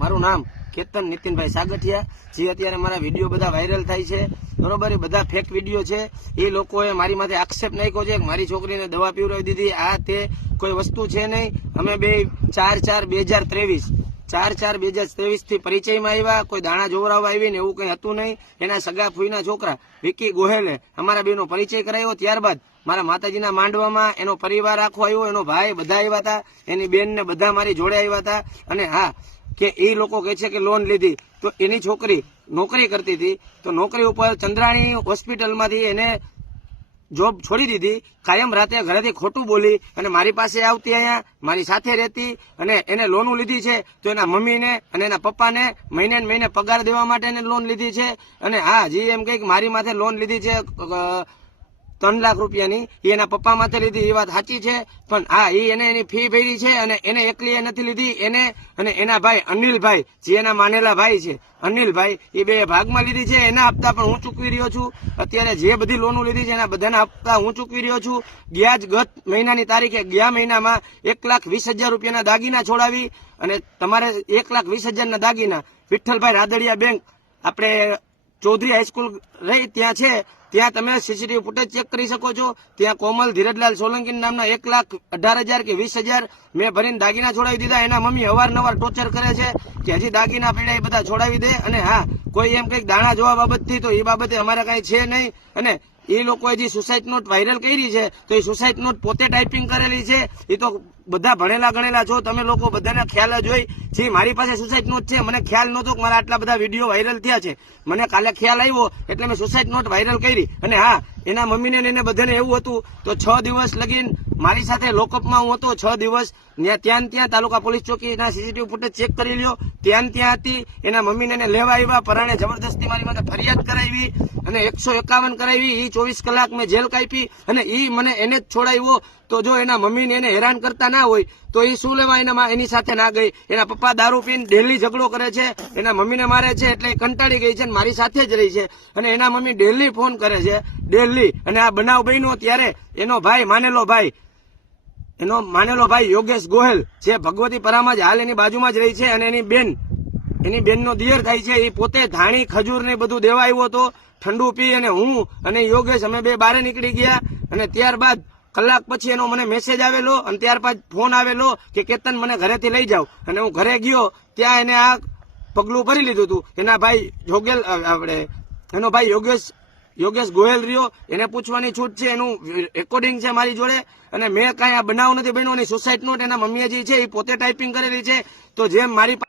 મારું નામ કેતન નીતિનભાઈ સાગઠિયા જે અત્યારે મારા વિડીયો બધા વાયરલ થાય છે બરોબર એ બધા ફેક વિડીયો છે એ લોકોએ મારી માથે આક્ષેપ નાખ્યો છે મારી છોકરીને દવા પીવડાવી દીધી આ તે કોઈ વસ્તુ છે નહીં અમે બે ચાર ચાર બે હજાર ત્રેવીસ ચાર ચાર બે હજાર ત્રેવીસ થી પરિચયમાં આવ્યા કોઈ દાણા જોવરાવા આવી ને એવું કંઈ હતું નહીં એના સગા ફૂઈના છોકરા વિકી ગોહેલે અમારા બેનો પરિચય કરાયો ત્યારબાદ મારા માતાજીના માંડવામાં એનો પરિવાર આખો આવ્યો એનો ભાઈ બધા આવ્યા હતા એની બેન બધા મારી જોડે આવ્યા હતા અને હા કે એ લોકો કહે છે કે લોન લીધી તો એની છોકરી નોકરી કરતી હતી તો નોકરી ઉપર ચંદ્રાણી હોસ્પિટલમાંથી એને જોબ છોડી દીધી કાયમ રાતે ઘરેથી ખોટું બોલી અને મારી પાસે આવતી અહીંયા મારી સાથે રહેતી અને એને લોન લીધી છે તો એના મમ્મીને અને એના પપ્પાને મહિને મહિને પગાર દેવા માટે એને લોન લીધી છે અને હા જી એમ કંઈક મારી માથે લોન લીધી છે ત્રણ લાખ રૂપિયાની એ એના પપ્પા માથે લીધી એ વાત સાચી છે પણ હા એ એને એની ફી ભરી છે અને એને એકલી એ નથી લીધી એને અને એના ભાઈ અનિલભાઈ જે એના માનેલા ભાઈ છે અનિલભાઈ એ બે ભાગમાં લીધી છે એના હપ્તા પણ હું ચૂકવી રહ્યો છું અત્યારે જે બધી લોન લીધી છે એના બધાના હપ્તા હું ચૂકવી રહ્યો છું ગયા જ ગત મહિનાની તારીખે ગયા મહિનામાં એક લાખ વીસ હજાર રૂપિયાના દાગીના છોડાવી અને તમારે એક લાખ વીસ હજારના દાગીના વિઠ્ઠલભાઈ રાદડિયા બેંક આપણે ચૌધરી હાઈસ્કૂલ રહી ત્યાં છે ત્યાં તમે સીસીટીવી ફૂટેજ ચેક કરી શકો છો ત્યાં કોમલ ધીરજલાલ સોલંકી નામના એક લાખ અઢાર હજાર કે વીસ હજાર મેં ભરીને દાગીના છોડાવી દીધા એના મમ્મી અવારનવાર ટોર્ચર કરે છે કે હજી દાગીના પીડા એ બધા છોડાવી દે અને હા કોઈ એમ કંઈક દાણા જોવા બાબતથી તો એ બાબતે અમારે કાંઈ છે નહીં અને એ લોકોએ જે સુસાઇડ નોટ વાયરલ કરી છે તો એ સુસાઇડ નોટ પોતે ટાઈપિંગ કરેલી છે એ તો બધા ભણેલા ગણેલા છો તમે લોકો બધાને ખ્યાલ જ હોય જે મારી પાસે સુસાઇડ નોટ છે મને ખ્યાલ નહોતો કે મારા આટલા બધા વિડીયો વાયરલ થયા છે મને કાલે ખ્યાલ આવ્યો એટલે મેં સુસાઇડ નોટ વાયરલ કરી અને હા એના મમ્મીને લઈને બધાને એવું હતું તો છ દિવસ લગીન મારી સાથે લોકઅપમાં હું હતો છ દિવસ ત્યાં ત્યાં તાલુકા પોલીસ ચોકીના સીસીટીવી ફૂટેજ ચેક કરી લ્યો ત્યાં ત્યાં હતી એના મમ્મીને એને લેવા આવ્યા પરાણે જબરદસ્તી મારી માટે ફરિયાદ કરાવી અને એકસો એકાવન કરાવી એ ચોવીસ કલાક મેં જેલ કાપી અને એ મને એને જ છોડાવ્યો તો જો એના મમ્મીને એને હેરાન કરતા ના હોય તો એ શું લેવા એના એની સાથે ના ગઈ એના પપ્પા દારૂ પીને ડેલી ઝઘડો કરે છે એના મમ્મીને મારે છે એટલે કંટાળી ગઈ છે અને મારી સાથે જ રહી છે અને એના મમ્મી ડેલી ફોન કરે છે ડેલી અને આ બનાવ બન્યો ત્યારે એનો ભાઈ માનેલો ભાઈ એનો માનેલો ભાઈ યોગેશ ગોહેલ જે ભગવતી પરામાં જ હાલ એની બાજુમાં જ રહી છે અને એની બેન એની બેનનો દિયર થાય છે એ પોતે ધાણી ખજૂર ને બધું દેવા આવ્યો હતો ઠંડુ પી અને હું અને યોગેશ અમે બે બારે નીકળી ગયા અને ત્યારબાદ કલાક પછી એનો મને મેસેજ આવેલો અને ત્યારબાદ ફોન આવેલો કે કેતન મને ઘરેથી લઈ જાઓ અને હું ઘરે ગયો ત્યાં એને આ પગલું ભરી લીધું હતું એના ભાઈ જોગેલ આપણે એનો ભાઈ યોગેશ યોગેશ ગોયલ રહ્યો એને પૂછવાની છૂટ છે એનું રેકોર્ડિંગ છે મારી જોડે અને મેં કાંઈ આ બનાવ નથી બન્યો અને સુસાઇડ નોટ એના મમ્મીએ જે છે એ પોતે ટાઈપિંગ કરેલી છે તો જેમ મારી